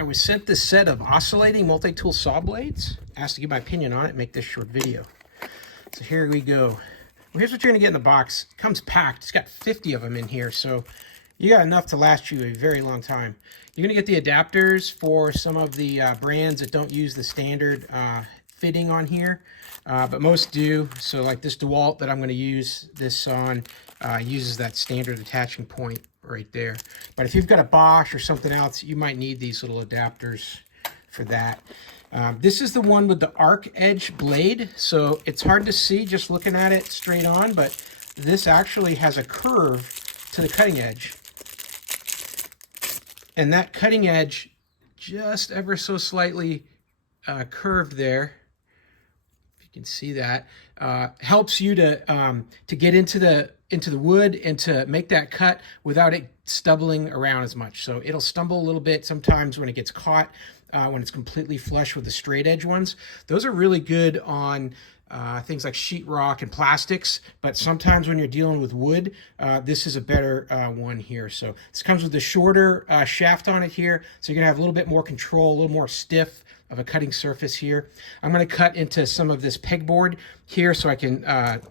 I was sent this set of oscillating multi-tool saw blades. Asked to give my opinion on it and make this short video. So here we go. Well, here's what you're gonna get in the box. It comes packed. It's got 50 of them in here, so you got enough to last you a very long time. You're gonna get the adapters for some of the brands that don't use the standard fitting on here, but most do. So like this DeWalt that I'm gonna use this on uses that standard attaching point right there. But if you've got a Bosch or something else, you might need these little adapters for that. This is the one with the arc edge blade, so it's hard to see just looking at it straight on, but this actually has a curve to the cutting edge. And that cutting edge just ever so slightly curved there. If you can see that, helps you to get into the wood and to make that cut without it stumbling around as much. So it'll stumble a little bit sometimes when it gets caught, when it's completely flush with the straight edge ones. Those are really good on things like sheetrock and plastics, but sometimes when you're dealing with wood, this is a better one here. So this comes with the shorter shaft on it here, so you're gonna have a little bit more control, a little more stiff of a cutting surface here. I'm gonna cut into some of this pegboard here so I can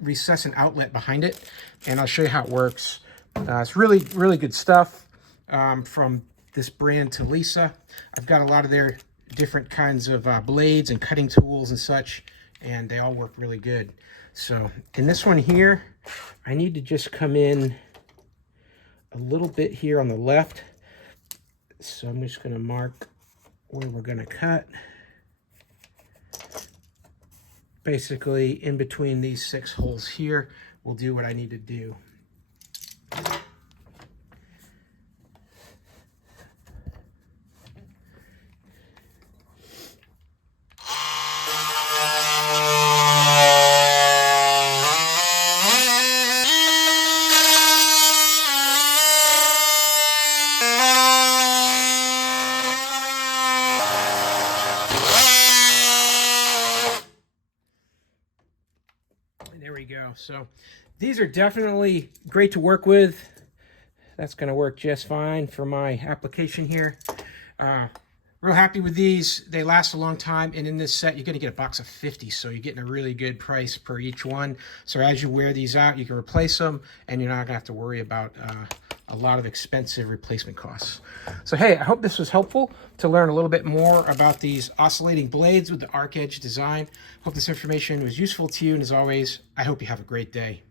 recess an outlet behind it, and I'll show you how it works. It's really, really good stuff from this brand TOLESA. I've got a lot of their different kinds of blades and cutting tools and such, and they all work really good. So in this one here, I need to just come in a little bit here on the left. So I'm just gonna mark where we're gonna cut. Basically in between these 6 holes here, we'll do what I need to do. There we go. So these are definitely great to work with. That's going to work just fine for my application here. Real happy with these. They last a long time, and in this set you're going to get a box of 50, so you're getting a really good price per each one. So as you wear these out, you can replace them, and you're not going to have to worry about a lot of expensive replacement costs. So hey, I hope this was helpful to learn a little bit more about these oscillating blades with the arc edge design. Hope this information was useful to you, and as always, I hope you have a great day.